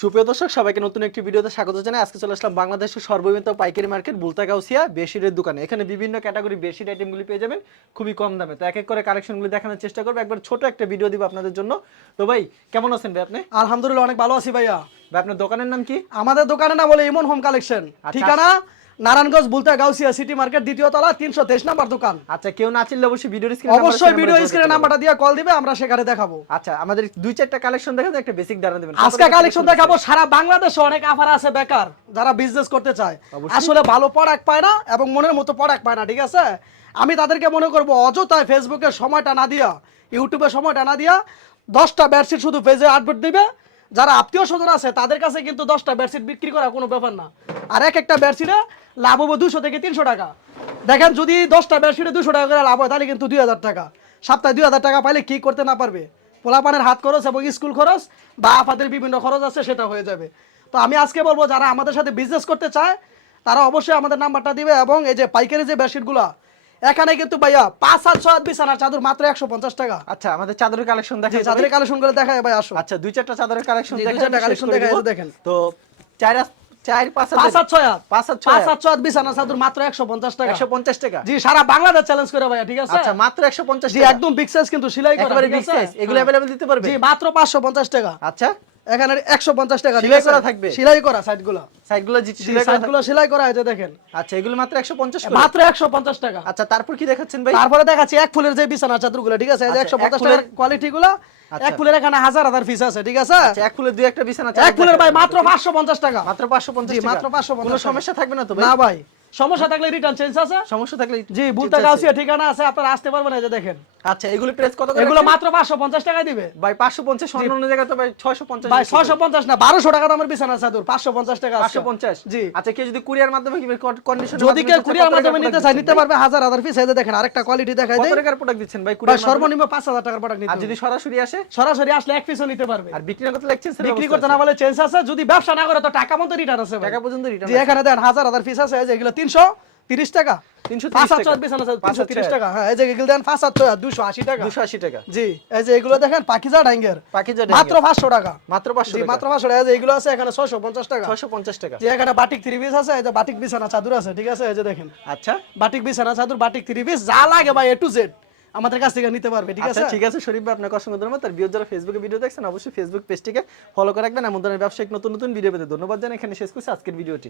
সুপ্রিয় দর্শক সবাইকে নতুন একটি ভিডিওতে স্বাগত জানাই। আজকে চলে আসলাম বাংলাদেশের সর্ববৃহৎ পাইকারি মার্কেট বুলতা গাউসিয়া বেডশিটের দোকানে। এখানে বিভিন্ন ক্যাটাগরি বেডশিট আইটেমগুলি পেয়ে যাবেন খুবই কম দামে। তো এক এক করে কালেকশনগুলি দেখানোর চেষ্টা করবো। একবার ছোট একটা ভিডিও দিব আপনাদের জন্য। তো ভাই কেমন আছেন ভাই আপনি? আলহামদুলিল্লাহ অনেক ভালো আছি ভাইয়া। ভাই আপনার দোকানের নাম কি? আমাদের দোকানের নাম বলে ইমন হোম কালেকশন, ঠিকানা নারায়ণগঞ্জ বুলতা গাউসিয়া সিটি মার্কেট, দ্বিতীয় তলা, 323 নাম্বার দোকান। আচ্ছা, কেউ না চিনলে অবশ্যই ভিডিওর স্ক্রিনে অবশ্যই ভিডিও স্ক্রিনে নাম্বারটা দিয়ে কল দিবে, আমরা সেখানে দেখাবো। আচ্ছা, আমাদের দুই চারটা কালেকশন দেখাতে একটা বেসিক ধারণা দিবেন। আজকে কালেকশন দেখাবো। সারা বাংলাদেশে অনেক অফার আছে বেকার যারা বিজনেস করতে চায়, আসলে ভালো প্রোডাক্ট পায় না এবং মনের মতো প্রোডাক্ট পায় না, ঠিক আছে? আমি তাদেরকে মনে করবো অযথায় ফেসবুকে সময়টা না দিয়া, ইউটিউবে সময়টা না দিয়া 10টা বেডশিট শুধু পেজে আপডেট দিবে। যারা আত্মীয় স্বজন আছে তাদের কাছে কিন্তু 10টা বেডশিট বিক্রি করা কোনো ব্যাপার না। আর এক একটা বেডশিটে লাভ হবে 200 থেকে 300 টাকা। দেখেন, যদি 10টা বেডশিটে 200 টাকা করে লাভ হয় তাহলে কিন্তু 2000 টাকা। সপ্তাহে 2000 টাকা পাইলে কি করতে না পারবে? পোলাপানের হাত খরচ এবং স্কুল খরচ বা আপাদের বিভিন্ন খরচ আছে, সেটা হয়ে যাবে। তো আমি আজকে বলবো যারা আমাদের সাথে বিজনেস করতে চায় তারা অবশ্যই আমাদের নাম্বারটা দিবে। এবং এই যে পাইকারি যে বেডশিটগুলো এখানে কিন্তু ভাইয়া 5-7 বিছানার চাদর মাত্র 150 টাকা। আচ্ছা, আমাদের চাদরের কালেকশন দেখাই। চাদরের কালেকশন করে দেখায় ভাই, আসো। আচ্ছা, দুই চারটা চাদরের কালেকশন দুই চারটা কালেকশন দেখাই, দেখেন। তো 5-7 বিছানার চাদর মাত্র 150 টাকা। 150 টাকা। জি, সারা বাংলাদেশ চ্যালেঞ্জ করে ভাইয়া, ঠিক আছে? আচ্ছা, মাত্র 150 জি, টাকা। একদম বিগ সাইজ কিন্তু সেলাই করা, একেবারে ঠিক বিগ আছে? সাইজ। এগুলো अवेलेबल দিতে পারবে? জি, মাত্র 550 টাকা। আচ্ছা, এখানে 150 টাকা সেলাই করা থাকবে? সেলাই করা সাইডগুলো সাইডগুলো সাইডগুলো সেলাই করা আছে, দেখেন। আচ্ছা, এগুলো মাত্র 150 করে? মাত্র 150 টাকা। আচ্ছা, তারপর কি দেখাচ্ছেন ভাই? তারপরে দেখাচ্ছি এক ফুলের যে বিছানার চাদরগুলো, ঠিক আছে? এই যে 150 টাকার কোয়ালিটিগুলো। এক ফুলের এখানে হাজার হাজার পিস আছে, ঠিক আছে? আচ্ছা, এক ফুলের দুই একটা বিছানা চাদর। এক ফুলের ভাই মাত্র 550 টাকা। মাত্র 550 জি, টাকা। মাত্র 550 কোনো সমস্যা থাকবে না তো ভাই? না ভাই, সমস্যা থাকলে রিটার্ন চেঞ্জ আছে। সমস্যা থাকলে জি, বুলতা গাউসিয়া ঠিকানা আছে, আপনারা আসতে পারবেন। এই যে দেখেন। আচ্ছা, এগুলো প্রাইস কত করে? এগুলো মাত্র 550 টাকা দিবে ভাই। 550 অন্য জায়গায় তো ভাই 650। ভাই 650 না, 1200 টাকা দামের বিছানার চাদর 550 টাকা আছে। 550? জি। আচ্ছা, কেউ যদি কুরিয়ার মাধ্যমে কি কন্ডিশন, যদি কেউ কুরিয়ার মাধ্যমে নিতে চায় নিতে পারবে, হাজার হাজার পিস। এই যে দেখেন, আরেকটা কোয়ালিটি দেখাই কত দেই। টাকার প্রোডাক্ট দিচ্ছেন ভাই ভাই কুরিয়ার? সর্বনিম্ন 5000 টাকার প্রোডাক্ট নিতে আর হবে। যদি সরাসরি আসে? সরাসরি আসলে এক পিসও নিতে পারবে। আর বিক্রি করতে লাগছে? বিক্রি করতে না বলে চেঞ্জ আছে। যদি ব্যবসা না করে তো টাকা মতো রিটার্ন আছে ভাই। টাকা পর্যন্ত রিটার্ন? জি, এখানে দেন হাজার হাজার পিস আছে। এই যে এগুলো 330 টাকা। 330 টাকা। 330 টাকা। হ্যাঁ, এই যে এগুলো দেন 280 টাকা। 280 টাকা। জি, এই যে এগুলো দেখেন পাকিজা ডাঙ্গের, পাকিজা মাত্র 500 টাকা। মাত্র 500 জি, টাকা। মাত্র 500 টাকা। এই যে এগুলো আছে এখানে 650 টাকা। 650 টাকা। যে এখানে বাটিক 3 পিস আছে। এই যে বাটিক বিছানা চাদর আছে, ঠিক আছে? এই যে দেখেন, আচ্ছা, বাটিক বিছানা চাদর, বাটিক 3 পিস, যা লাগে ভাই A to Z আমাদের কাছ থেকে নিতে পারবে, ঠিক আছে? আচ্ছা, ঠিক আছে শরীফ ভাই, আপনাকে অসংখ্য ধন্যবাদ। তার ভিডিও যারা ফেসবুকে ভিডিও দেখছেন অবশ্যই ফেসবুক পেজটিকে ফলো করে রাখবেন। এমন ধরনের ব্যবসায়িক নতুন নতুন ভিডিও পেতে ধন্যবাদ জানাই। এখানে শেষ করছি আজকের ভিডিওটি।